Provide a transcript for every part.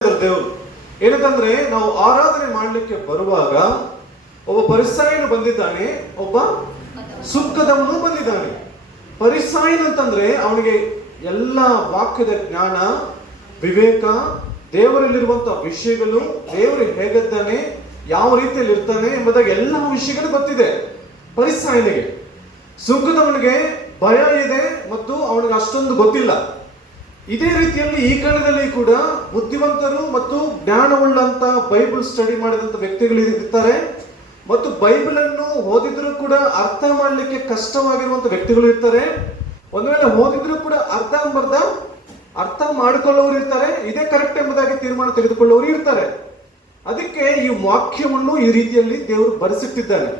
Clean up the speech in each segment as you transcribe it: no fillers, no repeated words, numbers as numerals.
ದೇವರು ಏನಂತಂದ್ರೆ, ನಾವು ಆರಾಧನೆ ಮಾಡಲಿಕ್ಕೆ ಬರುವಾಗ ಒಬ್ಬ ಪರಿಸಾಯನು ಬಂದಿದ್ದಾನೆ, ಒಬ್ಬ ಸುಂಕದವನು ಬಂದಿದ್ದಾನೆ. ಪರಿಸಾಯನ್ ಅಂತಂದ್ರೆ ಅವನಿಗೆ ಎಲ್ಲ ವಾಕ್ಯದ ಜ್ಞಾನ, ವಿವೇಕ, ದೇವರಲ್ಲಿರುವಂತಹ ವಿಷಯಗಳು, ದೇವರು ಹೇಗಿದ್ದಾನೆ, ಯಾವ ರೀತಿಯಲ್ಲಿ ಇರ್ತಾನೆ ಎಂಬುದಾಗಿ ಎಲ್ಲ ವಿಷಯಗಳು ಗೊತ್ತಿದೆ ಪರಿಸಾಯನಿಗೆ. ಸುಂಕದವನಿಗೆ ಭಯ ಇದೆ ಮತ್ತು ಅವನಿಗೆ ಅಷ್ಟೊಂದು ಗೊತ್ತಿಲ್ಲ. ಇದೇ ರೀತಿಯಲ್ಲಿ ಈ ಕಾಲದಲ್ಲಿ ಕೂಡ ಬುದ್ಧಿವಂತರು ಮತ್ತು ಜ್ಞಾನವುಳ್ಳಂತ ಬೈಬಲ್ ಸ್ಟಡಿ ಮಾಡಿದಂತ ವ್ಯಕ್ತಿಗಳು ಇರ್ತಾರೆ ಮತ್ತು ಬೈಬಲ್ ಅನ್ನು ಓದಿದ್ರು ಕೂಡ ಅರ್ಥ ಮಾಡಲಿಕ್ಕೆ ಕಷ್ಟವಾಗಿರುವಂತ ವ್ಯಕ್ತಿಗಳು ಇರ್ತಾರೆ. ಒಂದು ವೇಳೆ ಓದಿದ್ರು ಕೂಡ ಅರ್ಥ ಮಾಡಿಕೊಳ್ಳೋರು ಇರ್ತಾರೆ, ಇದೇ ಕರೆಕ್ಟ್ ಎಂಬುದಾಗಿ ತೀರ್ಮಾನ ತೆಗೆದುಕೊಳ್ಳೋರು ಇರ್ತಾರೆ. ಅದಕ್ಕೆ ಈ ವಾಕ್ಯವನ್ನು ಈ ರೀತಿಯಲ್ಲಿ ದೇವರು ಬರೆಸಿಟ್ಟಿದ್ದಾನೆ.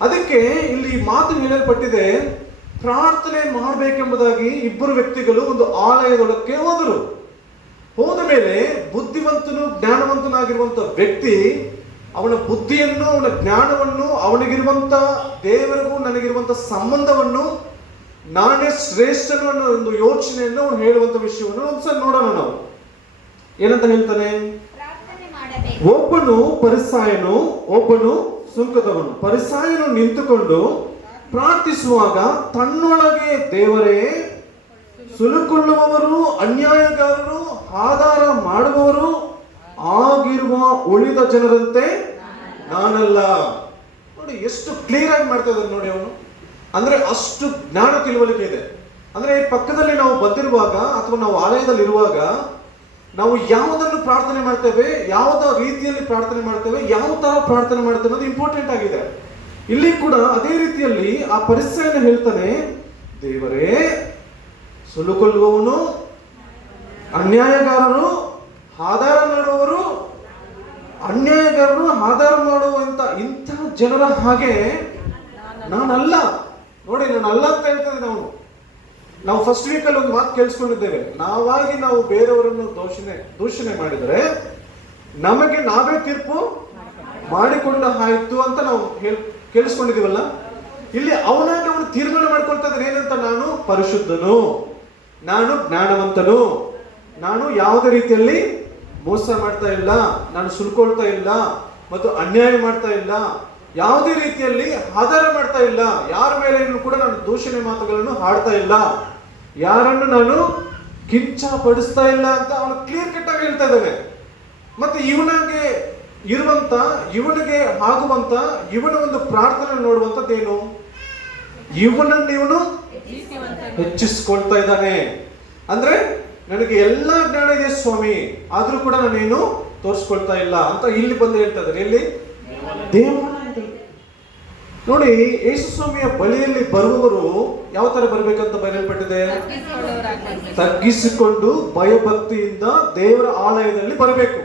ಅದಕ್ಕೆ ಇಲ್ಲಿ ಮಾತು ಹೇಳಲ್ಪಟ್ಟಿದೆ, ಪ್ರಾರ್ಥನೆ ಮಾಡಬೇಕೆಂಬುದಾಗಿ ಇಬ್ಬರು ವ್ಯಕ್ತಿಗಳು ಒಂದು ಆಲಯದೊಳಕ್ಕೆ ಹೋದರು. ಹೋದ ಮೇಲೆ ಬುದ್ಧಿವಂತನು ಜ್ಞಾನವಂತನಾಗಿರುವಂತ ವ್ಯಕ್ತಿ ಅವನ ಬುದ್ಧಿಯನ್ನು, ಅವನ ಜ್ಞಾನವನ್ನು, ಅವನಿಗಿರುವಂತ ದೇವರಿಗೂ ನನಗಿರುವಂತ ಸಂಬಂಧವನ್ನು, ನಾನೇ ಶ್ರೇಷ್ಠನು ಅನ್ನೋ ಒಂದು ಯೋಚನೆಯನ್ನು ಅವನು ಹೇಳುವಂತ ವಿಷಯವನ್ನು ಒಂದ್ಸಲ ನೋಡೋಣ. ನಾವು ಏನಂತ ಹೇಳ್ತಾನೆ, ಒಬ್ಬನು ಪರಿಸಾಯನು, ಒಬ್ಬನು ಸುಂಕದವನು. ಪರಿಸಾಯನು ನಿಂತುಕೊಂಡು ಪ್ರಾರ್ಥಿಸುವಾಗ ತನ್ನೊಳಗೆ, ದೇವರೇ, ಸುಲುಕೊಳ್ಳುವವರು, ಅನ್ಯಾಯಗಾರರು, ಆಧಾರ ಮಾಡುವವರು ಆಗಿರುವ ಉಳಿದ ಜನರಂತೆ ನಾನಲ್ಲ. ನೋಡಿ ಎಷ್ಟು ಕ್ಲಿಯರ್ ಆಗಿ ಮಾಡ್ತಾ ಇದ್ದಾರೆ ನೋಡಿ ಅವನು. ಅಂದ್ರೆ ಅಷ್ಟು ಜ್ಞಾನ ತಿಳುವಳಿಕೆ ಇದೆ. ಅಂದ್ರೆ ಪಕ್ಕದಲ್ಲಿ ನಾವು ಬಂದಿರುವಾಗ ಅಥವಾ ನಾವು ಆಲಯದಲ್ಲಿ ಇರುವಾಗ ನಾವು ಯಾವುದನ್ನು ಪ್ರಾರ್ಥನೆ ಮಾಡ್ತೇವೆ, ಯಾವುದ ರೀತಿಯಲ್ಲಿ ಪ್ರಾರ್ಥನೆ ಮಾಡ್ತೇವೆ, ಯಾವ ತರ ಪ್ರಾರ್ಥನೆ ಮಾಡ್ತೇವೆ ಅನ್ನೋದು ಇಂಪಾರ್ಟೆಂಟ್ ಆಗಿದೆ. ಇಲ್ಲಿ ಕೂಡ ಅದೇ ರೀತಿಯಲ್ಲಿ ಆ ಪರಿಸರನ ಹೇಳ್ತಾನೆ, ದೇವರೇ, ಸುಲುಕೊಳ್ಳುವವನು, ಅನ್ಯಾಯಗಾರರು, ಆಧಾರ ಮಾಡುವವರು, ಅನ್ಯಾಯಗಾರರು ಆಧಾರ ಮಾಡುವಂತ ಇಂಥ ಜನರ ಹಾಗೆ ನಾನಲ್ಲ. ನೋಡಿ, ನಾನಲ್ಲ ಅಂತ ಹೇಳ್ತದೆ. ನಾವು ಫಸ್ಟ್ ವೀಕಲ್ಲಿ ಒಂದು ಮಾತು ಕೇಳಿಸ್ಕೊಂಡಿದ್ದೇವೆ, ನಾವು ಬೇರೆಯವರನ್ನು ದೂಷಣೆ ಮಾಡಿದರೆ ನಮಗೆ ನಾವೇ ತೀರ್ಪು ಮಾಡಿಕೊಂಡ ಆಯ್ತು ಅಂತ ನಾವು ಕೇಳಿಸ್ಕೊಂಡಿದೀವಲ್ಲ. ಇಲ್ಲಿ ಅವನಾಗಿ ಅವನು ತೀರ್ಮಾನ ಮಾಡ್ಕೊಳ್ತಾ ಇದ್ದಾನೆ ಏನಂತ, ನಾನು ಪರಿಶುದ್ಧನು, ನಾನು ಜ್ಞಾನವಂತನು, ನಾನು ಯಾವುದೇ ರೀತಿಯಲ್ಲಿ ಮೋಸ ಮಾಡ್ತಾ ಇಲ್ಲ, ನಾನು ಸುಲ್ಕೊಳ್ತಾ ಇಲ್ಲ ಮತ್ತು ಅನ್ಯಾಯ ಮಾಡ್ತಾ ಇಲ್ಲ, ಯಾವುದೇ ರೀತಿಯಲ್ಲಿ ಆಧಾರ ಮಾಡ್ತಾ ಇಲ್ಲ, ಯಾರ ಮೇಲೆ ಕೂಡ ನಾನು ದೂಷಣೆ ಮಾತುಗಳನ್ನು ಹಾಡ್ತಾ ಇಲ್ಲ, ಯಾರನ್ನು ನಾನು ಕಿಂಚ ಪಡಿಸ್ತಾ ಇಲ್ಲ ಅಂತ ಅವನು ಕ್ಲಿಯರ್ ಕಟ್ ಆಗಿ ಹೇಳ್ತಾ ಇದ್ದಾನೆ. ಮತ್ತೆ ಇವನಿಗೆ ಆಗುವಂತ ಇವನ ಒಂದು ಪ್ರಾರ್ಥನೆ ನೋಡುವಂತದ್ದೇನು, ಇವನು ಹೆಚ್ಚಿಸ್ಕೊಳ್ತಾ ಇದ್ದಾನೆ. ಅಂದ್ರೆ ನನಗೆ ಎಲ್ಲಾ ಜ್ಞಾನ ಇದೆ ಸ್ವಾಮಿ, ಆದ್ರೂ ಕೂಡ ನಾನೇನು ತೋರಿಸ್ಕೊಳ್ತಾ ಇಲ್ಲ ಅಂತ ಇಲ್ಲಿ ಬಂದು ಹೇಳ್ತಾ ಇದ್ದಾರೆ. ಎಲ್ಲಿ? ದೇವಾಲಯದಲ್ಲಿ. ನೋಡಿ, ಯೇಸು ಸ್ವಾಮಿಯ ಬಳಿಯಲ್ಲಿ ಬರುವವರು ಯಾವ ತರ ಬರ್ಬೇಕಂತ ಬರೆಯಲ್ಪಟ್ಟಿದೆ, ತಗ್ಗಿಸಿಕೊಂಡು ಭಯಭಕ್ತಿಯಿಂದ ದೇವರ ಆಲಯದಲ್ಲಿ ಬರಬೇಕು.